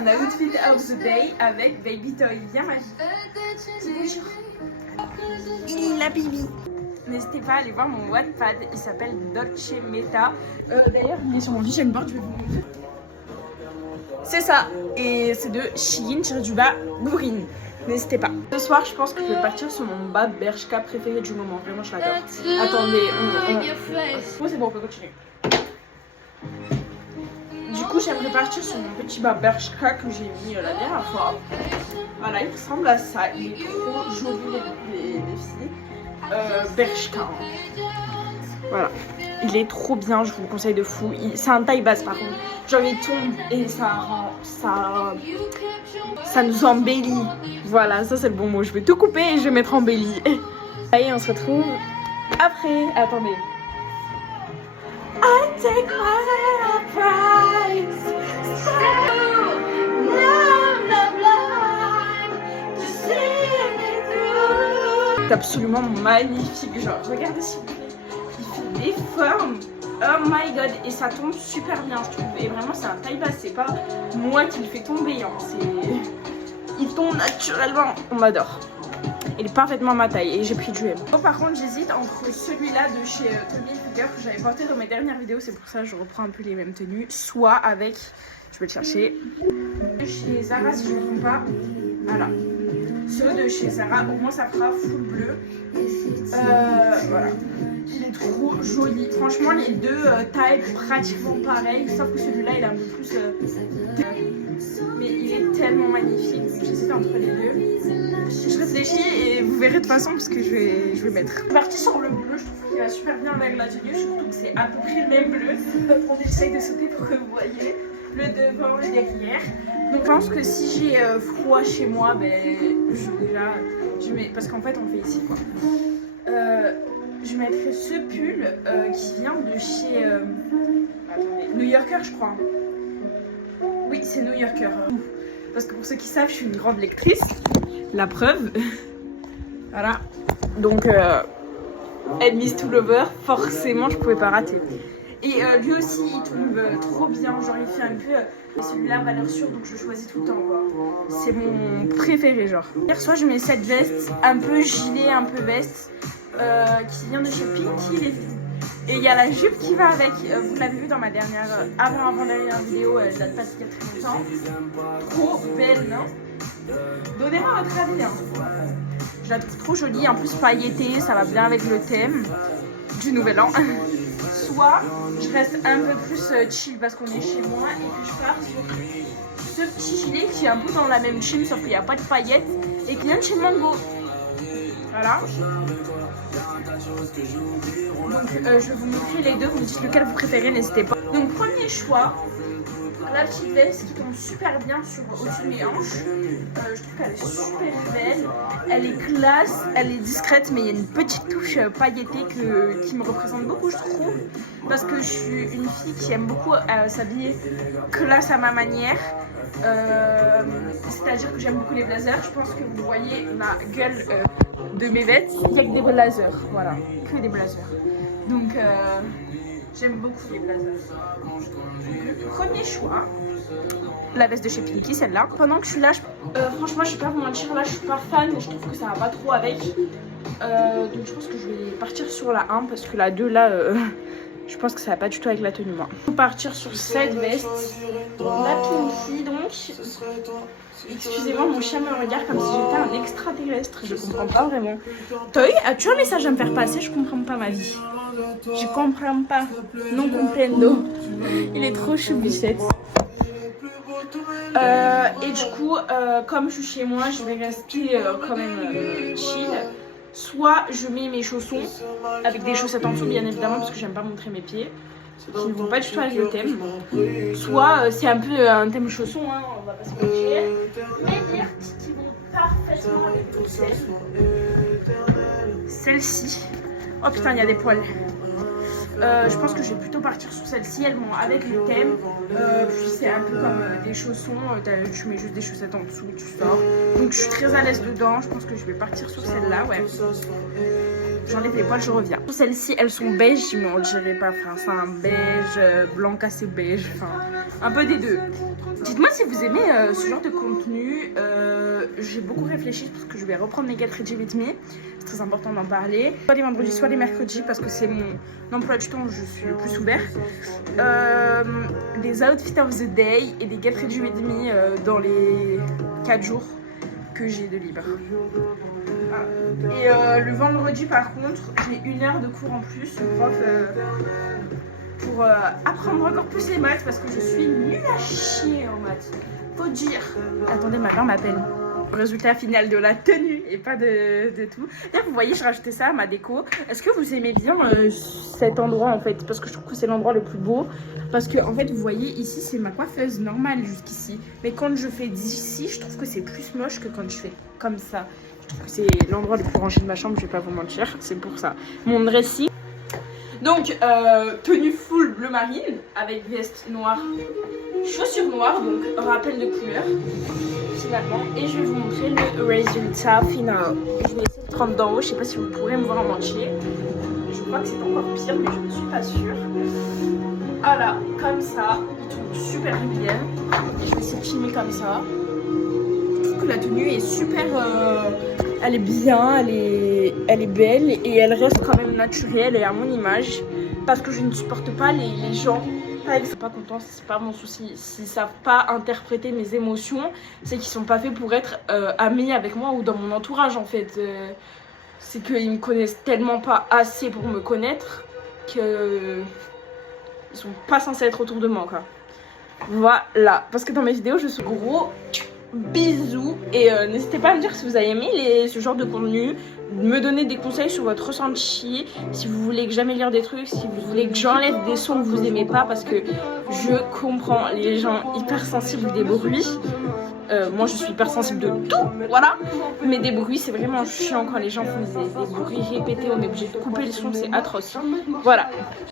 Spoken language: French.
un outfit of the day avec Baby Toy. Viens ma vie. Il a Bibi. N'hésitez pas à aller voir mon Wattpad, il s'appelle Dolce Meta. D'ailleurs, il est sur mon vision board, je vais vous montrer. C'est ça, et c'est de Shein Gourin. N'hésitez pas. Ce soir, je pense que je vais partir sur mon bas Bershka préféré du moment. Vraiment, je l'adore. Attendez, Oh, c'est bon, on peut continuer. Du coup, j'aimerais partir sur mon petit bas Bershka que j'ai mis la dernière fois. Voilà, il ressemble à ça. Il est trop joli, les filles. Bershka. Voilà. Il est trop bien, je vous le conseille de fou. C'est un taille basse par contre. Genre il tombe et ça nous embellit. Voilà, ça c'est le bon mot. Je vais tout couper et je vais mettre embelli. Allez, on se retrouve après. Attendez. I take my prize. So love, love, love, to see me through. C'est absolument magnifique. Genre, regardez s'il vous plaît. Il fait des formes. Oh my god, et ça tombe super bien, je trouve. Et vraiment, c'est un taille basse, c'est pas moi qui le fais tomber. Hein. Il tombe naturellement. On m'adore. Il est parfaitement ma taille et j'ai pris du M. Oh, par contre, j'hésite entre celui-là de chez Tommy Hilfiger que j'avais porté dans mes dernières vidéos. C'est pour ça que je reprends un peu les mêmes tenues. Soit avec, je vais le chercher, chez Zara si je ne me trompe pas. Voilà. Ceux de chez Zara, au moins ça fera full bleu. Voilà. Il est trop joli. Franchement, les deux tailles pratiquement pareilles, sauf que celui-là il est un peu plus. Mais il est tellement magnifique. J'hésite entre les deux. Je réfléchis et vous verrez de toute façon parce que je vais mettre. Je suis partie sur le bleu, je trouve qu'il va super bien avec la tenue. Surtout que c'est à peu près le même bleu. Donc j'essaye de sauter pour que vous voyez le devant, le derrière. Donc je pense que si j'ai froid chez moi, je mets. Parce qu'en fait on fait ici quoi. Je mettrai ce pull qui vient de chez attendez, New Yorker je crois. Oui c'est New Yorker. Parce que pour ceux qui savent je suis une grande lectrice. La preuve. Voilà. Donc Enemies to Lover, forcément je pouvais pas rater. Et lui aussi il tombe trop bien, genre il fait un peu celui-là valeur sûre donc je choisis tout le temps quoi. C'est mon préféré genre. Hier soir je mets cette veste un peu gilet, un peu veste qui vient de chez Pinky les filles. Et il y a la jupe qui va avec, vous l'avez vu dans ma dernière, avant-dernière vidéo, elle date pas d'il y a très longtemps. Trop belle, non? Donnez-moi votre avis. Hein. Je la trouve trop jolie, en plus paillettée, ça va bien avec le thème du nouvel an. Soit je reste un peu plus chill parce qu'on est chez moi et puis je pars sur ce petit gilet qui est un peu dans la même team sauf qu'il n'y a pas de paillettes et qui vient de chez Mango. Voilà. Donc je vais vous montrer les deux, vous me dites lequel vous préférez, n'hésitez pas. Donc premier choix, la petite veste qui tombe super bien au-dessus de mes hanches. Je trouve qu'elle est super belle, elle est classe, elle est discrète mais il y a une petite touche pailletée qui me représente beaucoup je trouve. Parce que je suis une fille qui aime beaucoup s'habiller classe à ma manière. C'est-à-dire que j'aime beaucoup les blazers. Je pense que vous voyez ma gueule de mes vêtements. Il n'y a que des blazers, voilà, que des blazers. Donc j'aime beaucoup les blazers. Premier choix, la veste de chez Pinky, celle-là. Pendant que je suis là, franchement, je ne vais pas vous mentir, là je suis pas fan, je trouve que ça va pas trop avec. Donc je pense que je vais partir sur la 1 parce que la 2 là, je pense que ça va pas du tout avec la tenue moi. Je vais partir sur cette veste, la Pinky donc. Excusez-moi, mon chien me regarde comme si j'étais un extraterrestre, je comprends pas vraiment. Toy, as-tu un message à me faire passer? Je comprends pas ma vie. Je comprends pas. Non comprendo. Il est trop chou, bichette. Et du coup, comme je suis chez moi, je vais rester quand même chill. Soit je mets mes chaussons avec des chaussettes en dessous, bien évidemment, parce que j'aime pas montrer mes pieds, qui ne vont pas du tout avec le thème. Soit c'est un peu un thème chausson, hein, on va pas se mentir. Mais dire qui vont parfaitement avec le thème. Celle-ci. Oh putain, il y a des poils. Je pense que je vais plutôt partir sur celle-ci, elles vont avec le thème. Puis c'est un peu comme des chaussons, tu mets juste des chaussettes en dessous, tu sors. Donc je suis très à l'aise dedans, je pense que je vais partir sur celle-là, ouais. J'enlève les poils, je reviens. Celles-ci, elles sont beige, mais on dirait pas, enfin c'est un beige, blanc cassé beige, enfin un peu des deux. Dites-moi si vous aimez ce genre de contenu. J'ai beaucoup réfléchi parce que je vais reprendre mes Get Ready With Me. C'est très important d'en parler. Soit les vendredis, soit les mercredis parce que c'est mon emploi du temps où je suis le plus ouvert. Des outfits of the day et des Get Ready With Me dans les 4 jours que j'ai de libre. Et le vendredi par contre, j'ai 1 heure de cours en plus. Le prof pour apprendre encore plus les maths parce que je suis nulle à chier en maths. Faut dire. Attendez, ma mère m'appelle. Résultat final de la tenue et pas de tout. Là, vous voyez, je rajoutais ça à ma déco. Est-ce que vous aimez bien cet endroit en fait? Parce que je trouve que c'est l'endroit le plus beau. Parce que en fait, vous voyez, ici, c'est ma coiffeuse normale jusqu'ici. Mais quand je fais d'ici, je trouve que c'est plus moche que quand je fais comme ça. Je trouve que c'est l'endroit le plus rangé de ma chambre, je vais pas vous mentir. C'est pour ça. Mon dressing. Donc, tenue full bleu marine avec veste noire, chaussures noires, donc rappel de couleur finalement. Et je vais vous montrer le résultat final. Je vais essayer de prendre d'en haut, je sais pas si vous pourrez me voir en entier. Je crois que c'est encore pire, mais je ne suis pas sûre. Voilà, comme ça, il tombe super bien. Et je vais essayer de filmer comme ça. Je trouve que la tenue est super... elle est bien, elle est belle et elle reste quand même naturelle et à mon image parce que je ne supporte pas les gens. Ils sont pas contents, c'est pas mon souci. S'ils savent pas interpréter mes émotions, c'est qu'ils sont pas faits pour être amis avec moi ou dans mon entourage en fait. C'est qu'ils me connaissent tellement pas assez pour me connaître que ils sont pas censés être autour de moi quoi. Voilà, parce que dans mes vidéos je suis gros. Bisous et n'hésitez pas à me dire si vous avez aimé ce genre de contenu, me donner des conseils sur votre ressenti, si vous voulez que j'améliore des trucs, si vous voulez que j'enlève des sons que vous aimez pas parce que je comprends les gens hypersensibles des bruits. Moi je suis hypersensible de tout, voilà, mais des bruits c'est vraiment chiant quand les gens font des bruits répétés, on est obligé de couper le son, c'est atroce, voilà.